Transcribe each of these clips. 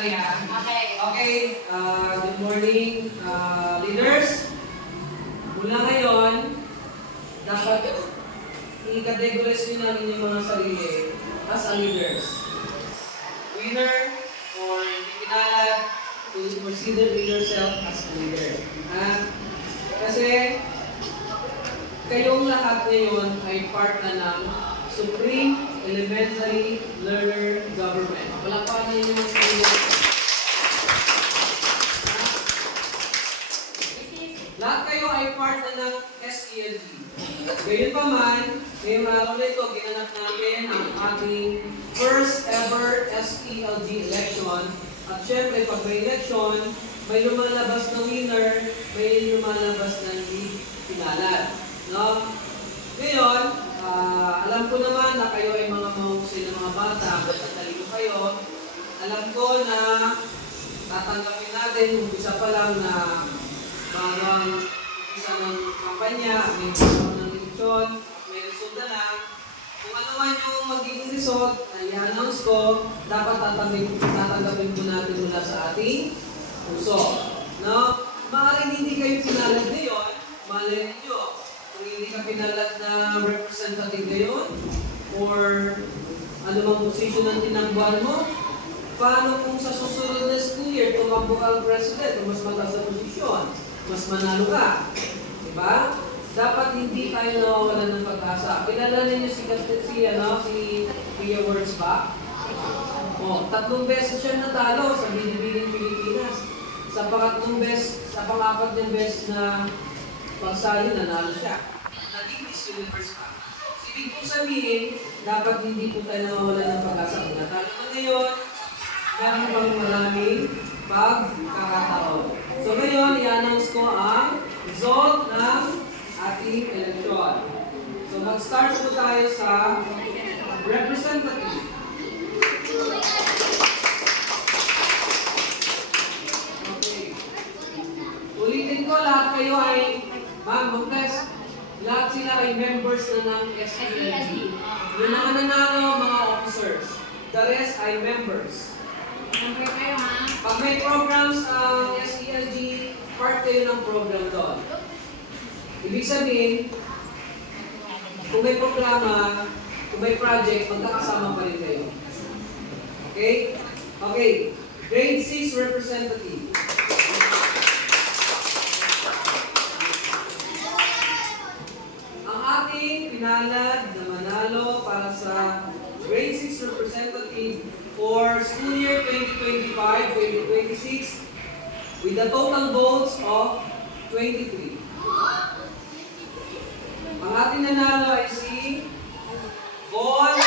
sandali ha. Okay. Okay, good morning, leaders. Mula ngayon, dapat i-categorize nyo na inyong mga sarili as a leaders. Winner or pinalad to consider yourself as a leader. Kasi kayong lahat ngayon ay part na ng Supreme Elementary Learner Government. Wala pa niyo yung sarili. Lahat kayo ay part na ng SELG. Gayun pa man, ngayong araw na ito, ginanap natin ang ating first ever SELG election. At syempre, pag may election, may lumalabas na winner, may lumalabas na hindi pinalad. No? Ngayon, alam ko naman na kayo ay mga mahusay na mga bata, matalino kayo. Alam ko na tatanggapin natin, umpisa pa lang na bagong umpisa ng kampanya, may umpisa ng eleksyon, may resulta na. Kung ano man yung magiging result na i-announce ko, dapat tatanggapin po natin mula sa ating puso. No? Maaaring hindi kayo pinalad ngayon, malay ninyo. Kung hindi ka pinalad na representative ngayon, or ano bang position ang tinangguan mo, paano kung sa susunod na school year, tumakbo ka ang president, o mas mataas na posisyon, mas manalo ka? Diba? Dapat hindi tayo nawawalan ng pag-asa. Kilala ninyo si Pia Wurzbach? O, 3 beses siya natalo sa Binibining Pilipinas. Sa pang-apat niyang beses na pagsali, nanalo siya. Naging Miss Universe pa. Ibig po sabihin, dapat hindi po tayo nawawalan ng pag-asa. Kung natalo na ngayon, meron pang maraming pagkakataon. So ngayon, i-announce ko ang result ng ating eleksyon. So mag-start po tayo sa representative. Okay. Ulitin ko, lahat kayo ay, ma'am, mag-test. Lahat sila ay members na ng SELG. Yung mga nanalo, mga officers. The rest ay members. Member kayo, ha? Pag may programs ang SELG, part kayo ng program doon. Ibig sabihin, kung may programa, kung may project, magkakasama pa rin kayo. Okay? Okay. Grade 6 representative. Ang ating pinalad na manalo para sa grade 6 representative for school year 2025-2026 with a total votes of 23. Ang ating nanalo ay si Von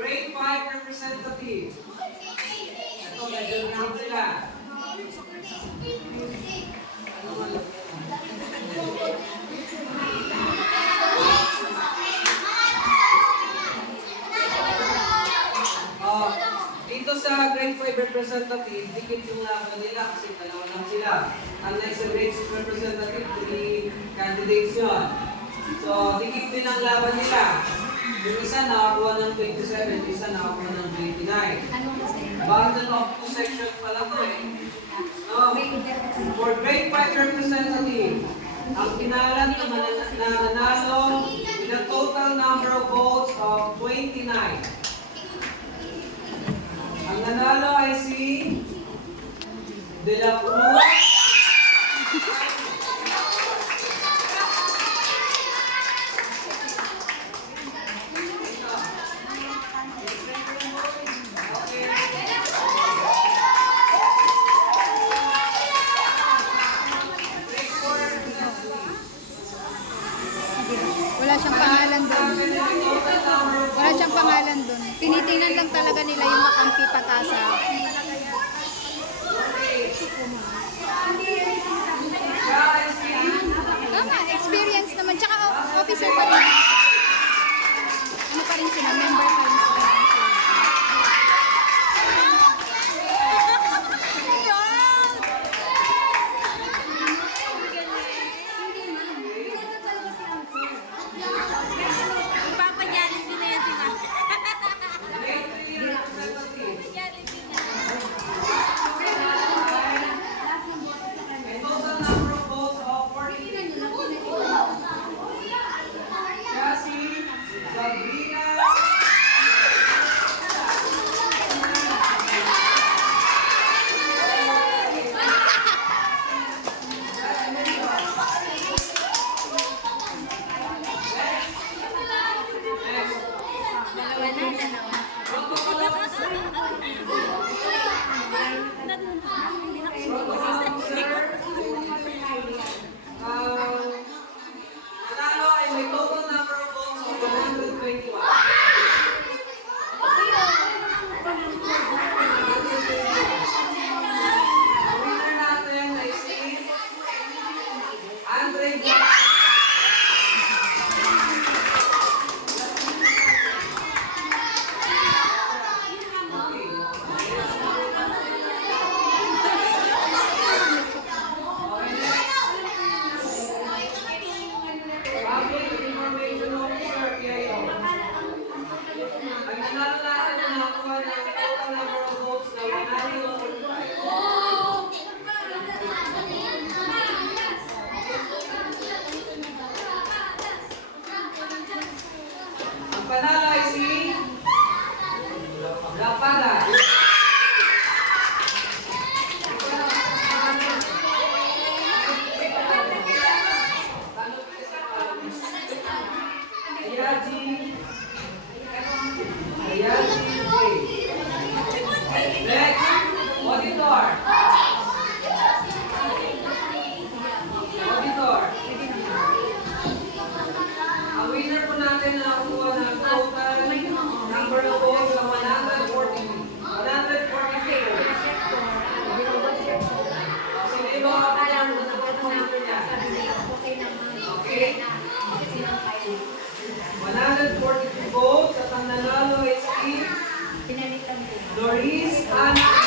Grade 5 representative. Ito, medyo naman sila. Dito sa grade 5 representative, dikit yung laban nila kasi dalawa lang sila. Unlike sa grade 6 representative, 3 candidates yun. So, dikit din ang laban nila. Yung isa nakakuha ng 27, yung isa nakakuha ng 29. Bundle of 2 sections pala ko eh. No. For grade 5 representative, ang pinalad na nanalo with a total number of votes of 29. Ang nanalo ay si De La Cruz. Wala siyang pangalan doon. Wala siyang pangalan doon. Tinitingnan lang talaga nila yung makampi patasa. Tama, experience naman. Tsaka officer pa rin. Ano pa rin sila? Member pa rin sila. Nanalo ay may total number of votes of 121. Ang winner natin ay si Andre Jackson. Public Information Officer, PIO. Ang nanalo natin na nakuha ng total number of votes na 145. Ang panalo ay si Lapada. Next, auditor. Auditor. Ang winner po natin na nakuha ng total number of votes na 144. Sino yung mga kanyang number niya? Okay. 142 votes at ang nanalo ay si Doris Ana